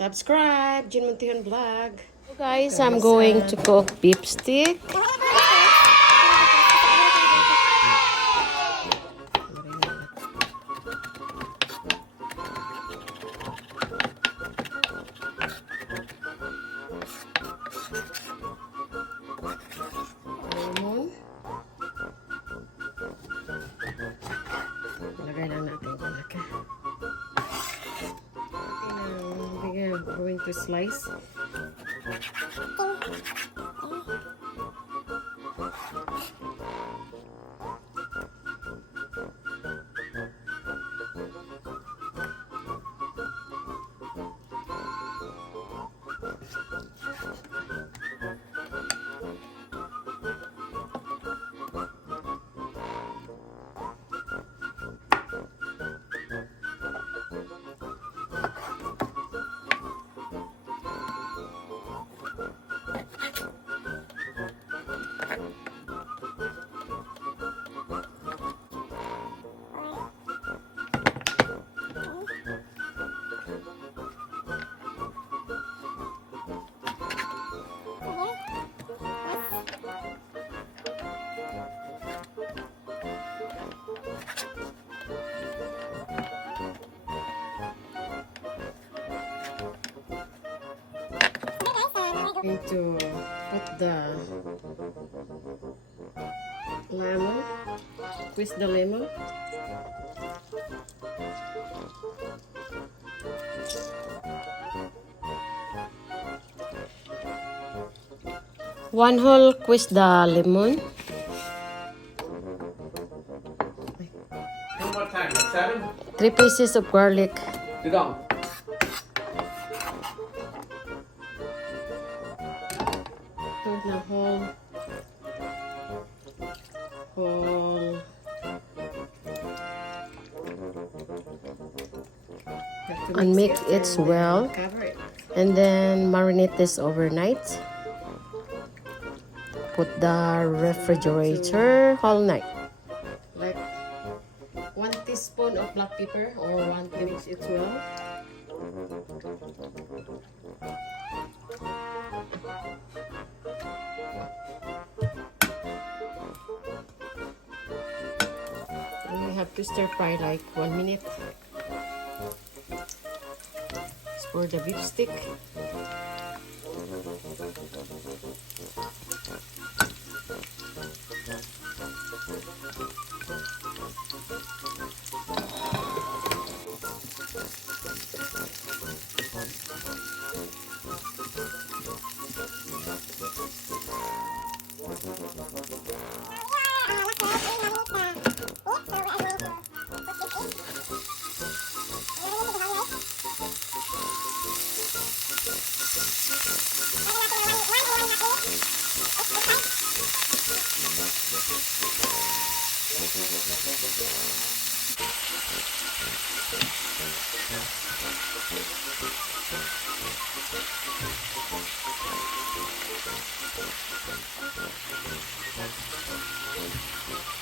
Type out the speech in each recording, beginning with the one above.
Subscribe, Jin Muntihan Vlog. So guys, I'm going to cook beef stick. Lemon. Lagay lang natin dyan, okay? I'm going to slice. Going to put the lemon, twist the lemon. One whole twist the lemon. How much time? Like 7? 3 pieces of garlic. You go. Put the whole and make it well, and then marinate this overnight. Put the refrigerator whole night. Like 1 teaspoon of black pepper or 1 to mix it well. And we have to stir fry like 1 minute. For the beef stick.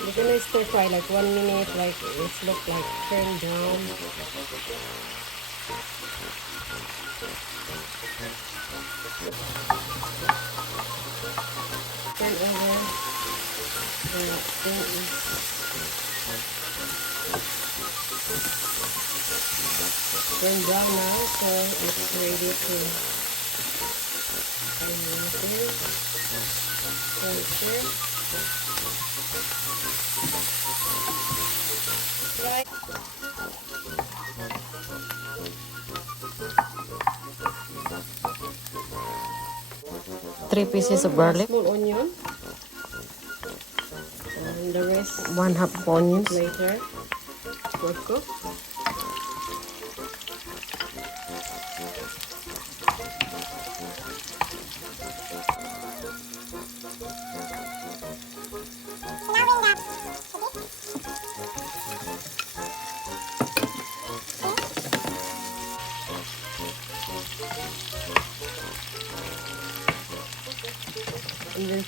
We're gonna stir fry like 1 minute, like it look like turned down. Turn over. The thing is turned brown now, so it's ready to right. 3 pieces of garlic, small onion, and the rest 1/2 onions later. Cook. And then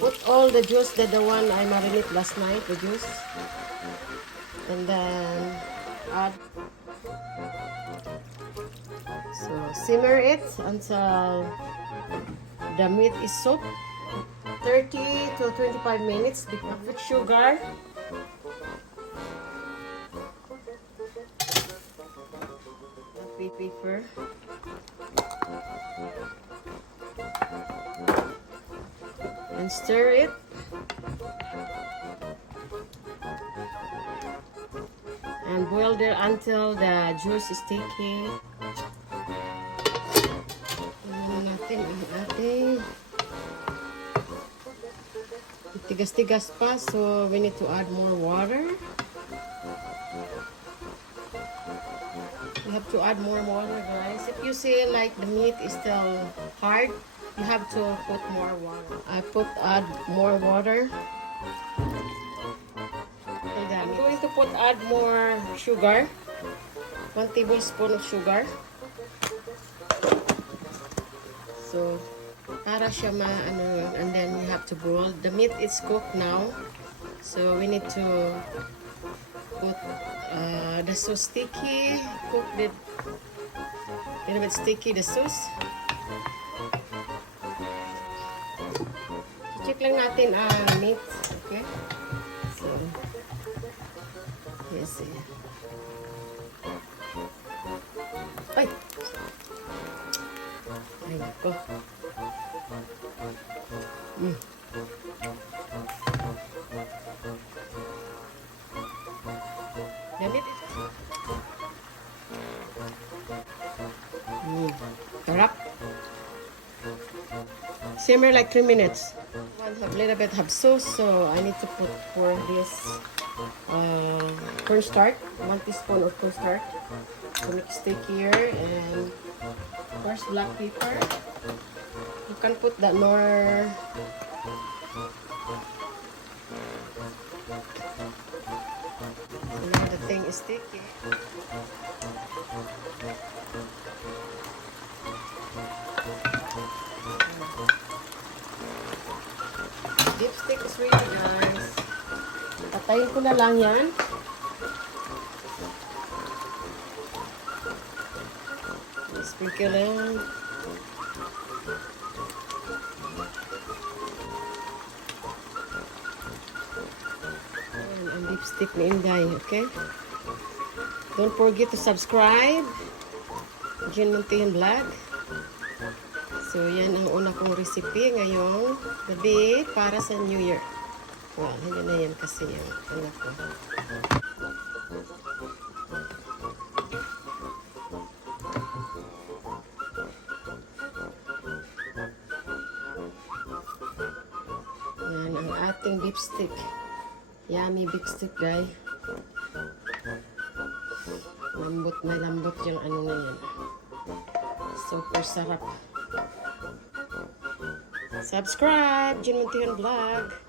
put all the juice, the one I marinated last night, the juice. And then add So simmer it until the meat is soaked. 30 to 25 minutes with sugar. Pepper. And stir it. And boil there until the juice is sticky. Natin ang ating tigas-tigas pa, so we need to add more water. You have to add more water, guys. If you see like the meat is still hard, you have to put more water. Add more water. I'm going to add more sugar. 1 tablespoon of sugar. So, para siya and then you have to boil. The meat is cooked now. So, we need to put the sauce sticky. Cook it a little bit sticky, the sauce. Check lang natin ang meat. Okay? So, yes. Ay! Ay, nako. Damit ito. Sarap. Simmer like 3 minutes. A little bit of sauce, so I need to pour this cornstarch, 1 teaspoon of cornstarch to make it stickier, and of course black pepper. You can put that more. Now the thing is sticky. Dipstick is ready, guys. Patayin ko na lang yan. Sprinkle lang. Ang dipstick ni Inday, okay? Don't forget to subscribe. Jen Muntihan Vlog. So, yan ang una kong recipe ngayong gabi para sa New Year. Well, hindi na yan kasi yung anak ko. Yan ang ating beef stick. Yummy beef stick, guys. Lambot na lambot yung ano na yan. Super sarap. Subscribe, Jen Muntihan Vlog.